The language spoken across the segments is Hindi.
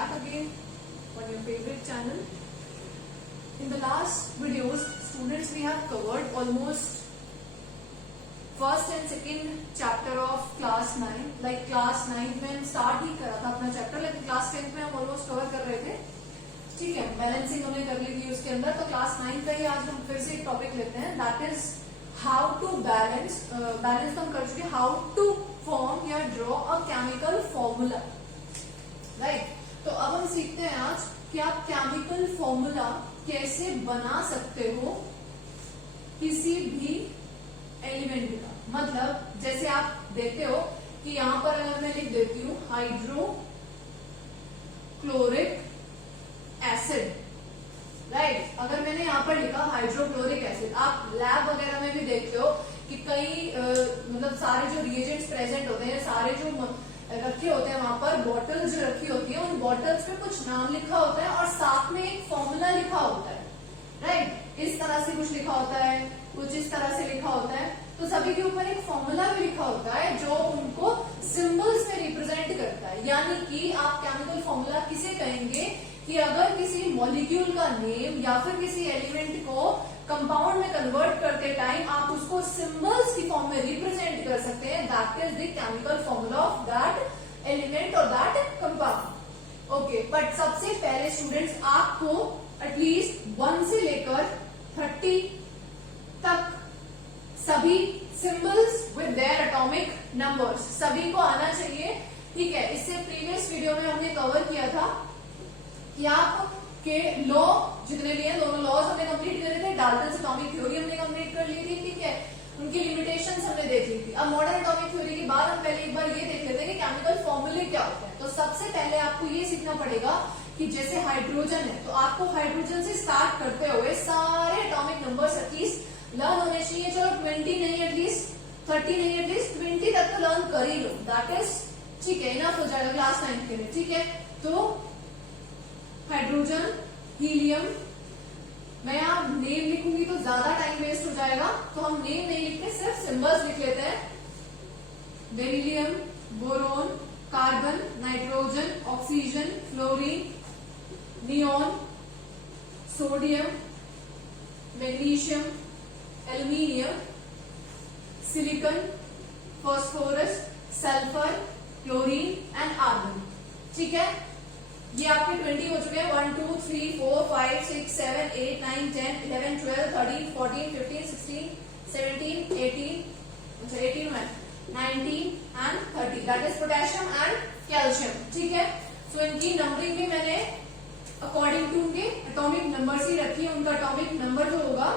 back again on your favorite channel. In the last videos, students, we have covered almost first and second chapter of class 9. Like class 9 में हम start ही करा था अपना chapter, लेकिन class 10 में हम almost cover कर रहे थे. ठीक है, बैलेंसिंग हमने कर ली थी उसके अंदर. तो क्लास 9 का ही आज हम फिर से एक टॉपिक लेते हैं. That is how to balance. Balance तो हम कर चुके. हाउ टू फॉर्म या draw a chemical formula. Right. तो अब हम सीखते हैं आज कि आप केमिकल फॉर्मूला कैसे बना सकते हो किसी भी एलिमेंट का. मतलब जैसे आप देखते हो कि यहां पर अगर मैं लिख देती हूं हाइड्रोक्लोरिक एसिड. राइट. अगर मैंने यहाँ पर लिखा हाइड्रोक्लोरिक एसिड, आप लैब वगैरह में भी देखते हो कि कई मतलब सारे जो रिएजेंट्स प्रेजेंट होते हैं, सारे जो रखे होते हैं वहां पर बॉटल्स जो रखी होती है, उन बॉटल्स पे कुछ नाम लिखा होता है और साथ में एक फॉर्मूला लिखा होता है. राइट. इस तरह से कुछ लिखा होता है, कुछ इस तरह से लिखा होता है. तो सभी के ऊपर एक फॉर्मूला भी लिखा होता है जो उनको सिंबल्स में रिप्रेजेंट करता है. यानी कि आप केमिकल फॉर्मूला किसे कहेंगे कि अगर किसी मॉलिक्यूल का नेम या फिर किसी एलिमेंट को कंपाउंड में कन्वर्ट करते टाइम आप उसको सिंबल्स की फॉर्म में रिप्रेजेंट कर सकते हैं. That is the chemical formula of that element और दैट कंपाउंड. ओके. बट सबसे पहले स्टूडेंट्स आपको एटलीस्ट 1 से लेकर 30 तक सभी symbols with their atomic numbers सभी को आना चाहिए. ठीक है. इससे प्रीवियस वीडियो में हमने कवर किया था कि आप के लॉ जितने भी हैं, दोनों लॉज हमने कंप्लीट करे थे. डाल्टन्स एटॉमिक थ्योरी हमने कंप्लीट कर ली थी. ठीक है. उनकी लिमिटेशंस हमने देख ली थी. अब मॉडर्न एटॉमिक थ्योरी के बाद हम पहले एक बार ये देख लेते हैं कि केमिकल फॉर्मूले क्या होते हैं. तो सबसे पहले आपको ये सीखना पड़ेगा कि जैसे हाइड्रोजन है तो आपको हाइड्रोजन से स्टार्ट करते हुए सारे एटॉमिक नंबर्स एटलीस्ट लर्न होने चाहिए. चलो 20 नहीं, एटलीस्ट 30 नहीं, एटलीस्ट 20 तक तो लर्न कर ही लो. दैट इज ठीक है, इनफ हो जाएगा क्लास 9 के लिए. ठीक है. तो हाइड्रोजन, हीलियम, मैं यहाँ नेम लिखूंगी तो ज्यादा टाइम वेस्ट हो जाएगा, तो हम नेम नहीं लिखते, सिर्फ सिंबल्स लिख लेते हैं. Beryllium, boron, carbon, nitrogen, oxygen, fluorine, neon, sodium, magnesium, aluminium, silicon, phosphorus, sulphur, chlorine and argon. ठीक है. ये आपके 20 हो चुके हैं. 1 2 3 4 5 6 7 8 9 10 11 12 13 14 15 16 17 18 18 में 19 and 30. That is potassium and calcium. ठीक है. सो इनकी नंबरिंग भी मैंने अकॉर्डिंग टू उनके एटॉमिक नंबर्स ही रखी है. उनका एटॉमिक नंबर जो होगा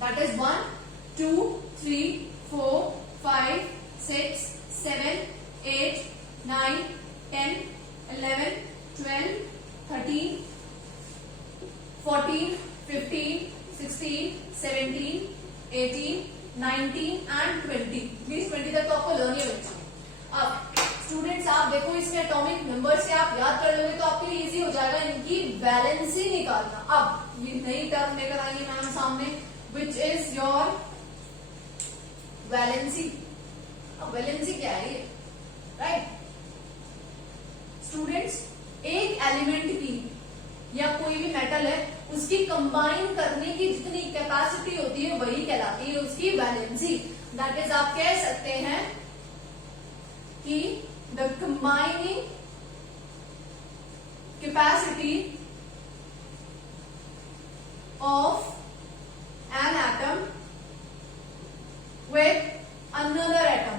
दैट इज 1 2 3 4 5 6 7 8 9 10 11 12 13 14 15 16 17 18 19 एंड 20. प्लीज 20 तक तो आपको लर्न ही होना चाहिए. अब स्टूडेंट्स आप देखो इसके एटॉमिक नंबर से आप याद कर लोगे तो आपके लिए इजी हो जाएगा इनकी वैलेंसी निकालना. अब ये नई टर्म लेकर आइए मैम सामने, विच इज योर वैलेंसी. अब वैलेंसी क्या है ये? राइट. स्टूडेंट्स एक एलिमेंट की या कोई भी मेटल है उसकी कंबाइन करने की जितनी कैपेसिटी होती है वही कहलाती है उसकी वैलेंसी. दैट इज आप कह सकते हैं कि the combining capacity of an atom with another atom.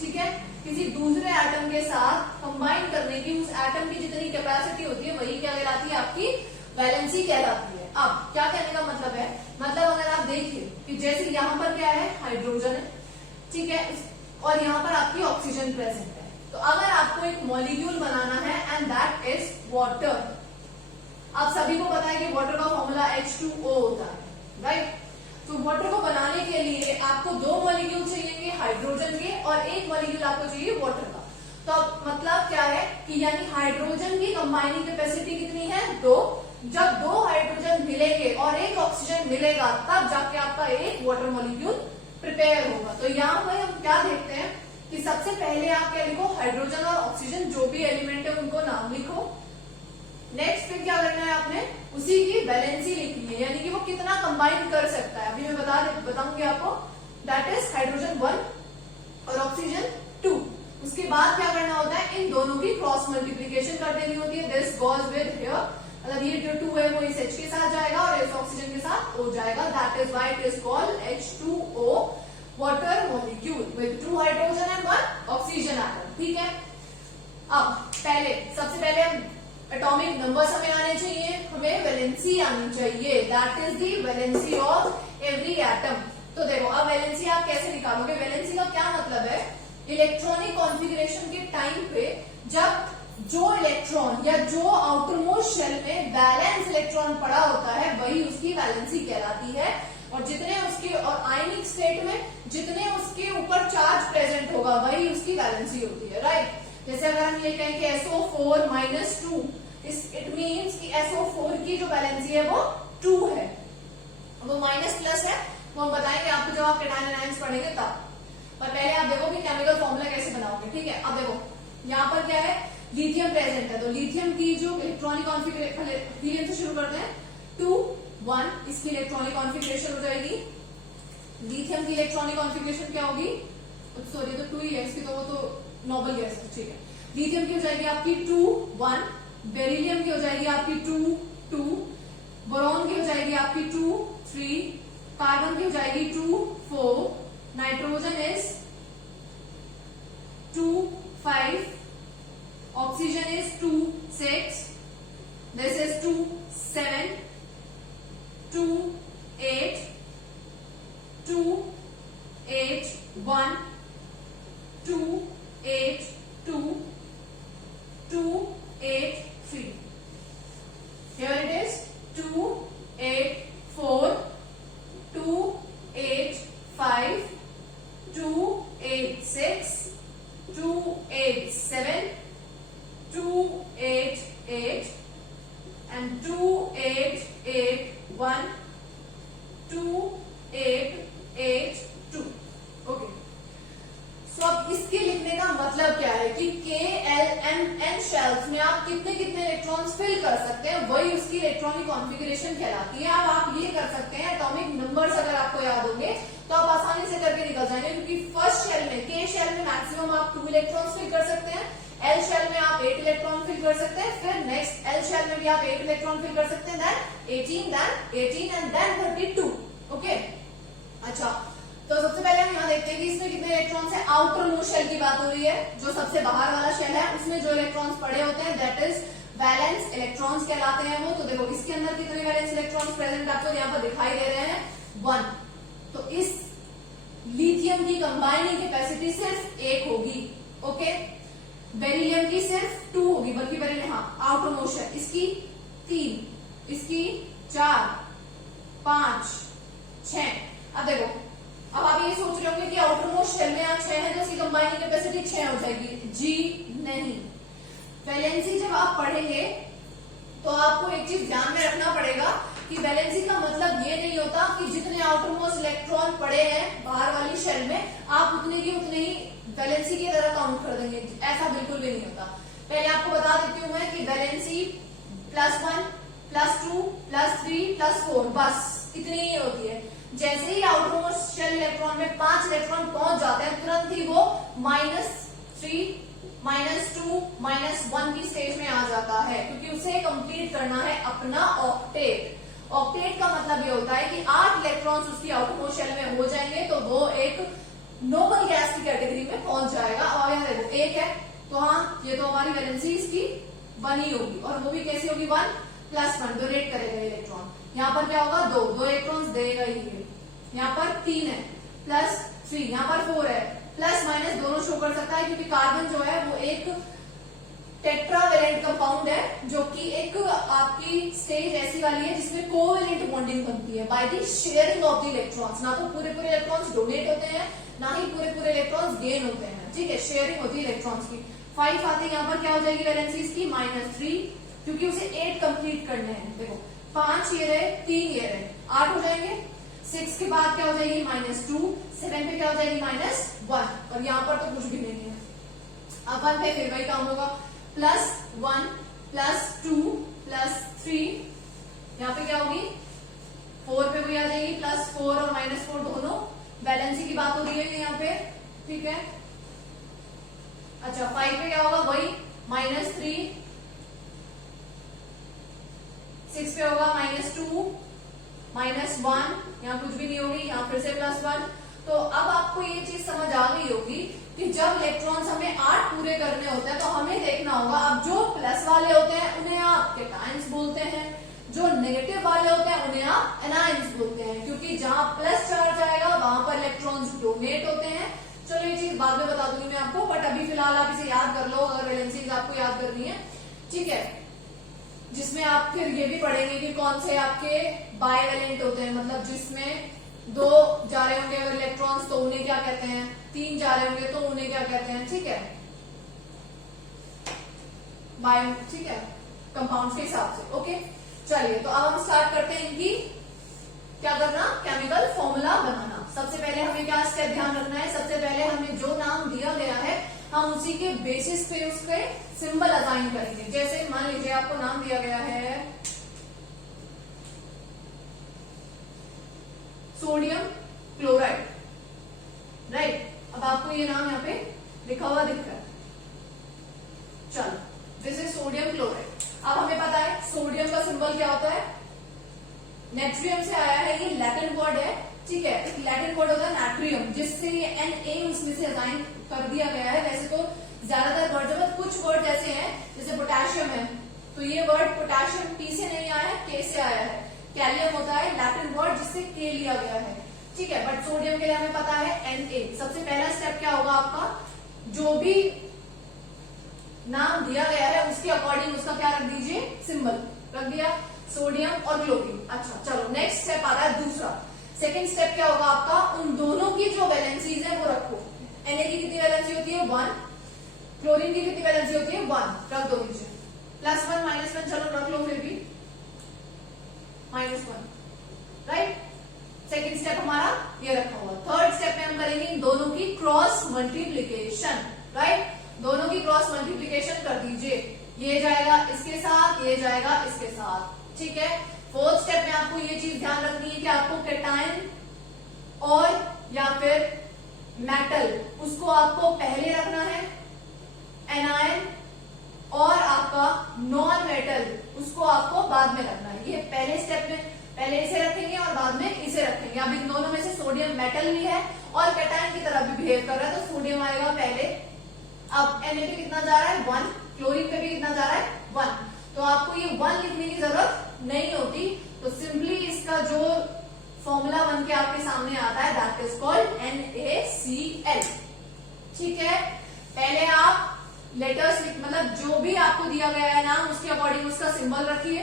ठीक है. किसी दूसरे एटम के साथ कंबाइन करने की उस एटम की जितनी कैपेसिटी होती है वही क्या कहलाती है? आपकी वैलेंसी कहलाती है. अब क्या कहने का मतलब है? मतलब अगर आप देखिए कि जैसे यहां पर क्या है, हाइड्रोजन है. ठीक है. और यहां पर आपकी ऑक्सीजन प्रेजेंट है. तो अगर आपको एक मॉलिक्यूल बनाना है एंड दैट इज वाटर. आप सभी को पता है कि वाटर का फॉर्मूला H2O होता है. राइट. तो वाटर को बनाने के लिए आपको 2 मॉलिक्यूल चाहिए हाइड्रोजन के और एक मॉलिक्यूल आपको चाहिए वाटर का. तो अब मतलब क्या है कि यानी हाइड्रोजन की कंबाइनिंग कैपेसिटी कितनी है? 2. जब 2 हाइड्रोजन मिलेंगे और एक ऑक्सीजन मिलेगा तब जाके आपका एक वाटर मॉलिक्यूल प्रिपेयर होगा. तो यहाँ पर हम क्या देखते हैं कि सबसे पहले आप क्या लिखो, हाइड्रोजन और ऑक्सीजन जो भी एलिमेंट है उनको नाम लिखो। नेक्स्ट फिर क्या करना है आपने, उसी की वैलेंसी लिखनी है, यानी कि वो कितना कंबाइन कर सकता है। अभी मैं बताऊंगी आपको, दैट इज हाइड्रोजन 1 और ऑक्सीजन 2। उसके बाद क्या करना होता है, इन दोनों की क्रॉस मल्टीप्लीकेशन कर देनी होती है। दिस गोज विद हियर, मतलब ये जो 2 है वो इस H के साथ जाएगा और इस ऑक्सीजन के साथ O जाएगा। That is why it is called H2O water molecule with 2 hydrogen and 1 oxygen atom. ठीक है, अब सबसे पहले हम एटॉमिक नंबर्स हमें आने चाहिए, हमें वैलेंसी आनी चाहिए। That is the valency of every atom. तो देखो अब वैलेंसी आप कैसे निकालोगे, वैलेंसी का क्या मतलब है, इलेक्ट्रॉनिक कॉन्फ़िगरेशन के टाइम पे जब जो इलेक्ट्रॉन या जो आउटर मोस्ट शेल में बैलेंस इलेक्ट्रॉन पड़ा होता है वही उसकी वैलेंसी कहलाती है। और जितने उसके और आयनिक स्टेट में जितने उसके ऊपर चार्ज प्रेजेंट होगा वही उसकी वैलेंसी होती है, राइट। जैसे अगर हम ये कहें कि SO4-2, इट मीन्स कि SO4 की जो वैलेंसी है वो 2 है, वो माइनस प्लस है, वो हम बताएंगे आपको जब आप कैटायन एनायंस पढ़ेंगे तब। पर पहले आप देखो कि केमिकल फॉर्मूला कैसे बनाओगे। ठीक है, अब देखो यहाँ पर क्या है, लिथियम प्रेजेंट है, तो लिथियम की जो इलेक्ट्रॉनिक कॉन्फ़िगरेशन, हीलियम से शुरू करते हैं, 2 1 इसकी इलेक्ट्रॉनिक कॉन्फ़िगरेशन हो जाएगी। लिथियम की इलेक्ट्रॉनिक कॉन्फ़िगरेशन क्या होगी, सॉरी तो 2 ही है इसकी, तो वो तो नोबल गैस है, ठीक है। लिथियम की हो जाएगी आपकी 2 1, बेरिलियम की हो जाएगी आपकी 2 2, बोरॉन की हो जाएगी आपकी 2 3, कार्बन की हो जाएगी 2 4, nitrogen is 2 5, oxygen is 2 6, this is 2 7, 2 8, 2 8 1, 2 8 2, 2 8 3. Here it is 2 8 4, 2 8 5, 2 8 6, 2 8 7, 2 8 8, and 2 8 8 1, 2 8 8 2. Okay. So अब इसके लिखने का मतलब क्या है कि K-L-M-N शेल्स में आप कितने कितने इलेक्ट्रॉन्स फिल कर सकते हैं वही उसकी इलेक्ट्रॉनिक कॉन्फ़िगरेशन कहलाती है। अब आप ये कर सकते हैं, एटॉमिक नंबर्स अगर आपको याद होंगे तो आप आसानी से करके निकल जाएंगे, क्योंकि फर्स्ट शेल में K शेल में मैक्सिमम आप 2 इलेक्ट्रॉन्स फिल कर सकते हैं, L शेल में आप 8 इलेक्ट्रॉन फिल कर सकते हैं, फिर नेक्स्ट L शेल में भी आप 8 इलेक्ट्रॉन फिल कर सकते हैं, देन 18 एंड देन 32। ओके, अच्छा तो सबसे पहले हम यहाँ देखते हैं कि इसमें कितने इलेक्ट्रॉन्स है। आउटर मोस्ट शेल की बात हो रही है, जो सबसे बाहर वाला शेल है उसमें जो इलेक्ट्रॉन्स पड़े होते हैं दैट इज वैलेंस इलेक्ट्रॉन्स कहलाते हैं वो। तो देखो इसके अंदर कितने वैलेंस इलेक्ट्रॉन्स प्रेजेंट आपको यहाँ पर दिखाई दे रहे हैं, 1। तो इस लिथियम की कंबाइनिंग कैपेसिटी सिर्फ 1 होगी। ओके, बेरिलियम की सिर्फ 2 होगी, बल्कि बेरिलियम आउटर मोस्ट है, इसकी 3, इसकी 4 5 6। अब देखो, अब आप ये सोच रहे होंगे कि आउटर मोस्ट शेल में यहाँ 6 है तो इसकी कंबाइनिंग कैपेसिटी 6 हो जाएगी। जी नहीं, वैलेंसी जब आप पढ़ेंगे तो आपको एक चीज ध्यान में रखना पड़ेगा कि वैलेंसी का मतलब ये नहीं होता कि जितने आउटर मोस्ट इलेक्ट्रॉन पड़े हैं बाहर वाली शेल में आप उतने ही वैलेंसी की तरह काउंट कर देंगे, ऐसा बिल्कुल भी नहीं होता। पहले आपको बता देती हूँ मैं कि वैलेंसी +1 +2 +3 +4 बस इतनी ही होती है। जैसे ही आउटर मोस्ट शेल इलेक्ट्रॉन में 5 इलेक्ट्रॉन पहुंच जाते हैं तुरंत ही वो -3 -2 -1 की स्टेज में आ जाता है, क्योंकि उसे कंप्लीट करना है अपना ऑक्टेट। ऑक्टेट का मतलब ये होता है कि 8 इलेक्ट्रॉन्स उसकी आउटर मोस्ट शेल में हो जाएंगे तो वो एक नोबल गैस की कैटेगरी में पहुंच जाएगा। और यहाँ देखो 1 है तो हाँ ये तो हमारी वैलेंसी इसकी 1 ही होगी, और वो भी कैसी होगी 1 +1 डोनेट करेगा इलेक्ट्रॉन। यहाँ पर क्या होगा 2 इलेक्ट्रॉन्स देगा ही है। यहाँ पर 3 है +3, यहाँ पर 4 है, प्लस माइनस दोनों शो कर सकता है, क्योंकि कार्बन जो है वो एक टेट्रावेलेंट कंपाउंड है, जो कि एक आपकी स्टेज ऐसी वाली है जिसमें कोवेलेंट बॉन्डिंग बनती है by the sharing of the electrons. ना तो पूरे इलेक्ट्रॉन्स डोनेट होते हैं, ना ही पूरे इलेक्ट्रॉन्स गेन होते हैं, ठीक है, शेयरिंग होती है इलेक्ट्रॉन्स की। 5 आते हैं, यहाँ पर क्या हो जाएगी वैलेंसी इसकी -3, क्योंकि उसे 8 कंप्लीट करने हैं। देखो 5 ये रहे, 3 ये रहे, 8 हो जाएंगे। 6 के बाद क्या हो जाएगी -2, 7 पे क्या हो जाएगी -1, और यहाँ पर तो कुछ भी नहीं है। अब 1 पे फिर वही काम होगा, +1 +2 +3, यहाँ पे क्या होगी 4 पे भी आ जाएगी, +4 और -4 दोनों बैलेंसी की बात हो रही है यहाँ पे, ठीक है। अच्छा 5 पे क्या होगा, वही -3, 6 पे होगा -2 -1, यहाँ कुछ भी नहीं होगी, यहाँ फिर से +1। तो अब आपको ये चीज समझ आ गई होगी कि जब इलेक्ट्रॉन्स हमें 8 पूरे करने होते हैं तो हमें देखना होगा, अब जो प्लस वाले होते हैं उन्हें आप कैटायंस बोलते हैं, जो नेगेटिव वाले होते हैं उन्हें आप एनायंस बोलते हैं, क्योंकि जहां प्लस चार्ज आएगा वहां पर इलेक्ट्रॉन्स डोनेट होते हैं। चलो ये चीज बाद में बता दूंगी मैं आपको, बट अभी फिलहाल आप इसे याद कर लो अगर वैलेंसीज आपको याद करनी है, ठीक है। जिसमें आप फिर ये भी पढ़ेंगे कि कौन से आपके बायवैलेंट होते हैं, मतलब जिसमें 2 जा रहे होंगे अगर इलेक्ट्रॉन्स तो उन्हें क्या कहते हैं, 3 जा रहे होंगे तो उन्हें क्या कहते हैं, ठीक है, बायो, ठीक है, कंपाउंड के हिसाब से। ओके चलिए, तो अब हम स्टार्ट करते हैं इनकी क्या करना, केमिकल फॉर्मूला बनाना। सबसे पहले हमें क्या इसका ध्यान रखना है, सबसे पहले हमें जो नाम दिया गया है हम उसी के बेसिस पे उसके सिंबल असाइन करेंगे। जैसे मान लीजिए आपको नाम दिया गया है सोडियम क्लोराइड, राइट। अब आपको ये नाम यहाँ पे लिखा हुआ दिख रहा है, चलो दिस इज सोडियम क्लोराइड। अब हमें पता है सोडियम का सिंबल क्या होता है, नेट्रियम से आया है, ये लैटिन वर्ड है, ठीक है। लैटिन वर्ड होता है नाट्रियम, जिससे ये Na उसमें से असाइन कर दिया गया है। वैसे तो ज्यादातर वर्ड, जब कुछ वर्ड ऐसे हैं जैसे पोटेशियम है, तो ये वर्ड पोटेशियम T से नहीं आया है, K से आया है। कैलियम होता है लैटिन वर्ड जिससे K लिया गया है, ठीक है। बट सोडियम के लिए हमें पता है Na। सबसे पहला स्टेप क्या होगा आपका, जो भी नाम दिया गया है उसके अकॉर्डिंग उसका क्या रख दीजिए, सिंबल रख दिया, सोडियम और क्लोरीन। अच्छा चलो नेक्स्ट स्टेप आ रहा है दूसरा। सेकंड स्टेप क्या होगा आपका, उन दोनों की जो वैलेंसीज है वो रखो। Na की कितनी वैलेंसी होती है, 1, क्लोरीन की कितनी वैलेंसी होती है, 1, रख दो नीचे। +1 -1 चलो रख लो, फिर भी -1, राइट। सेकंड स्टेप हमारा ये रखा हुआ। थर्ड स्टेप में हम करेंगे इन दोनों की क्रॉस मल्टीप्लीकेशन, राइट। दोनों की क्रॉस मल्टीप्लीकेशन कर दीजिए, ये जाएगा इसके साथ, ये जाएगा इसके साथ, ठीक है। फोर्थ स्टेप में आपको ये चीज ध्यान रखनी है कि आपको कैटायन और या फिर मेटल उसको आपको पहले रखना है, एनायन और आपका नॉन मेटल उसको आपको बाद में रखना है। ये पहले स्टेप में पहले इसे रखेंगे और बाद में इसे रखेंगे। अब इन दोनों में से सोडियम मेटल भी है और कैटायन की तरह भी बिहेव कर रहा है, तो सोडियम आएगा पहले। अब Na पे कितना जा रहा है, 1, क्लोरीन पे भी कितना जा रहा है, 1। तो आपको ये 1 लिखने की जरूरत नहीं होती, तो सिंपली इसका जो फॉर्मूला बन के आपके सामने आता है दैट इज कॉल्ड NaCl, ठीक है। पहले आप लेटर्स मतलब जो भी आपको दिया गया है नाम उसके अकॉर्डिंग उसका सिंबल रखिए,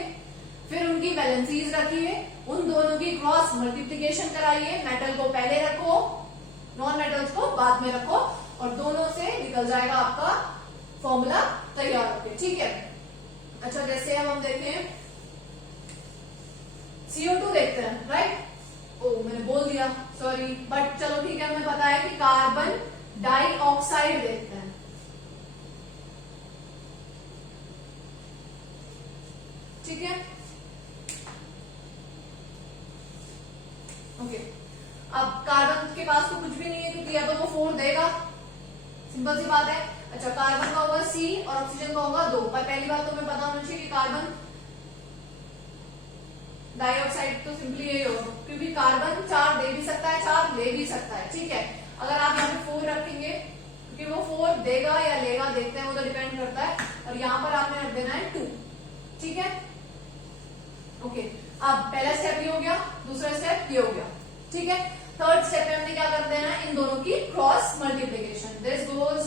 फिर उनकी वैलेंसीज रखिए, उन दोनों की क्रॉस मल्टीप्लीकेशन कराइए, मेटल को पहले रखो, नॉन मेटल्स को बाद में रखो, और दोनों से निकल जाएगा आपका फॉर्मूला तैयार होके, ठीक है। अच्छा जैसे अब हम देखें CO2 देखते हैं, राइट। ओ मैंने बोल दिया, सॉरी, बट चलो ठीक है, हमें पता है कि कार्बन डाइऑक्साइड देखते हैं, ठीक है। ओके, अब कार्बन के पास तो कुछ भी नहीं है क्योंकि या तो वो 4 देगा, सिंपल सी बात है। अच्छा कार्बन का होगा C और ऑक्सीजन का होगा 2। पर पहली बात तो हमें पता होना चाहिए कि कार्बन डाइऑक्साइड तो सिंपली यही होगा, क्योंकि कार्बन 4 दे भी सकता है, 4 ले भी सकता है, ठीक है। अगर आप यहाँ पे 4 रखेंगे, क्योंकि वो 4 देगा या लेगा, देखते हैं, वो तो डिपेंड करता है, और यहाँ पर आपने रख देना है 2, ठीक है। ओके, अब पहला स्टेप ये हो गया, दूसरा स्टेप ये हो गया, ठीक है। थर्ड स्टेप में हमने क्या कर देना है, इन दोनों की cross multiplication, this goes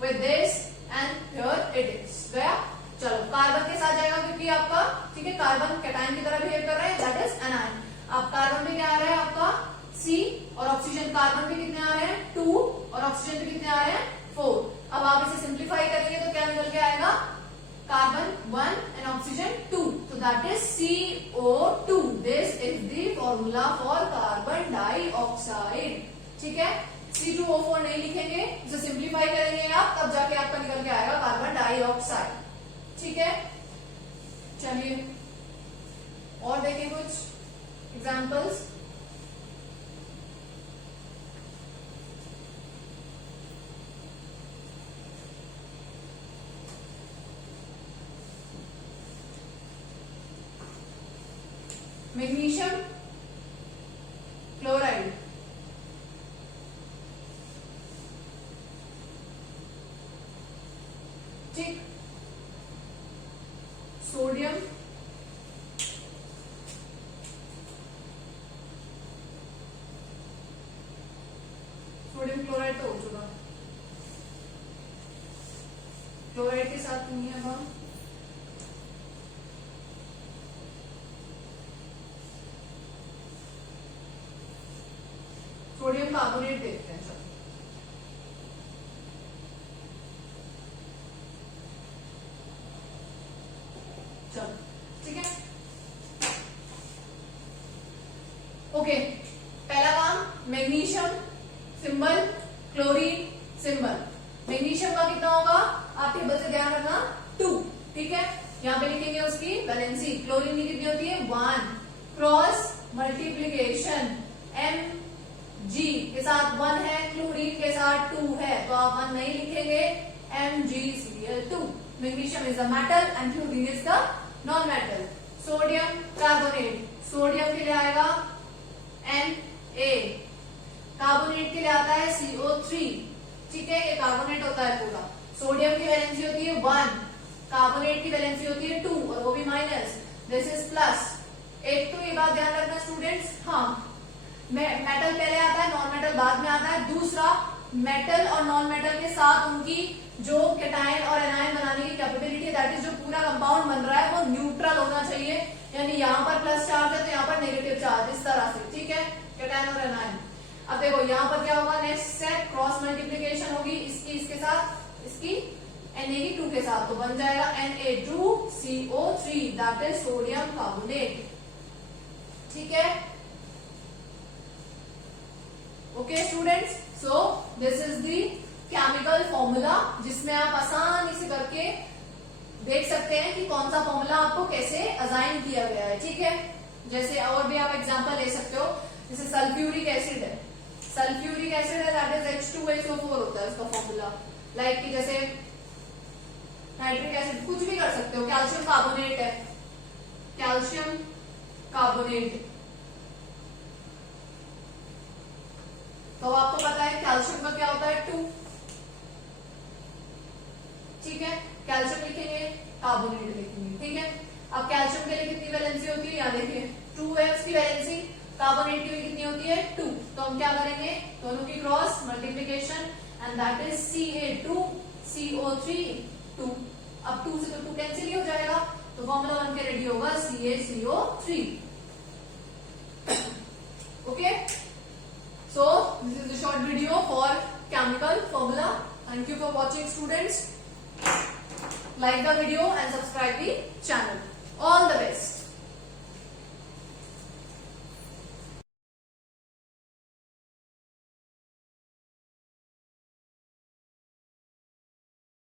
with this and here it is गया। चलो कार्बन के साथ जाएगा क्योंकि आपका, ठीक है, कार्बन कैटायन की तरह बिहेव कर रहा है, दैट इज एनायन। अब कार्बन में क्या आ रहा है आपका C, और ऑक्सीजन, कार्बन पे कितने आ रहे हैं 2 और ऑक्सीजन पे कितने आ रहे हैं 4। अब आप इसे सिंप्लीफाई करेंगे तो क्या निकल के आएगा, carbon 1 and oxygen 2, so that is CO2. This is the formula for carbon dioxide, ठीक है। C2O4 नहीं लिखेंगे, इसे सिंप्लीफाई करेंगे आप, तब जाके आपका निकल के आएगा कार्बन डाइऑक्साइड। ठीक है, चलिए और देखें कुछ एग्जांपल्स। मैग्नीशियम क्लोराइड, ठीक, सोडियम क्लोराइड तो हो चुका, क्लोराइड के साथ नहीं है हम सोडियम कार्बोनेट देखते हैं। चलो ठीक है, ओके। पहला काम magnesium symbol, chlorine symbol. Magnesium का कितना होगा आप टेबल से ध्यान रखना 2, ठीक है। यहाँ पे लिखेंगे उसकी वैलेंसी। क्लोरीन की कितनी होती है 1, क्रॉस मल्टीप्लीकेशन Mg के साथ 1 है, क्लोरीन के साथ 2 है, तो आप 1 नहीं लिखेंगे, MgCl2। Magnesium is the metal and chlorine is the non metal. Sodium carbonate, sodium के लिए आएगा Na, कार्बोनेट के लिए आता है CO3, ठीक है, ये कार्बोनेट होता है पूरा। सोडियम की वैलेंसी होती है 1, कार्बोनेट की वैलेंसी होती है 2 और वो भी माइनस, दिस इज प्लस। एक तो ये बात ध्यान रखना स्टूडेंट्स, हाँ मेटल पहले आता है, नॉन मेटल बाद में आता है। दूसरा, मेटल और नॉन मेटल के साथ उनकी जो कैटायन और एनायन बनाने की कैपेबिलिटी है, दैट इज जो पूरा कंपाउंड बन रहा है वो न्यूट्रल होना चाहिए, यानी यहाँ पर प्लस चार्ज है तो यहाँ पर नेगेटिव चार्ज, इस तरह से, ठीक है, कैटायन और एनायन। अब देखो यहाँ पर क्या होगा, नेक्स्ट स्टेप क्रॉस मल्टीप्लीकेशन होगी इसकी इसके साथ, इसकी Na की 2 के साथ, तो बन जाएगा Na2CO3, that is sodium carbonate, ठीक है। Okay students, so this is the chemical formula, जिसमें आप आसानी से करके देख सकते हैं कि कौन सा फॉर्मूला आपको कैसे असाइन किया गया है, ठीक है। जैसे और भी आप एग्जांपल ले सकते हो, जैसे सल्फ्यूरिक एसिड है, सल्फ्यूरिक एसिड है दैट इज H2SO4 होता है उसका फॉर्मूला। लाइक कि जैसे नाइट्रिक एसिड, कुछ भी कर सकते हो। कैल्शियम कार्बोनेट है, कैल्शियम कार्बोनेट, तो आपको पता है कैल्शियम का क्या होता है 2, ठीक है, कैल्शियम लिखेंगे, कार्बोनेट लिखेंगे, ठीक है। अब कैल्शियम के लिए कितनी वैलेंसी होती है, यहाँ देखिए 2 है उसकी वैलेंसी, कार्बोनेट की कितनी होती है 2, तो हम क्या करेंगे, दोनों की cross multiplication and that is Ca2CO3 2। अब 2 से तो 2 कैंसिल ही हो जाएगा, तो फॉर्मूला बन के रेडी होगा CaCO3। Okay, so this is the short video for chemical formula. Thank you for watching students. Like the video and subscribe the channel. All the best.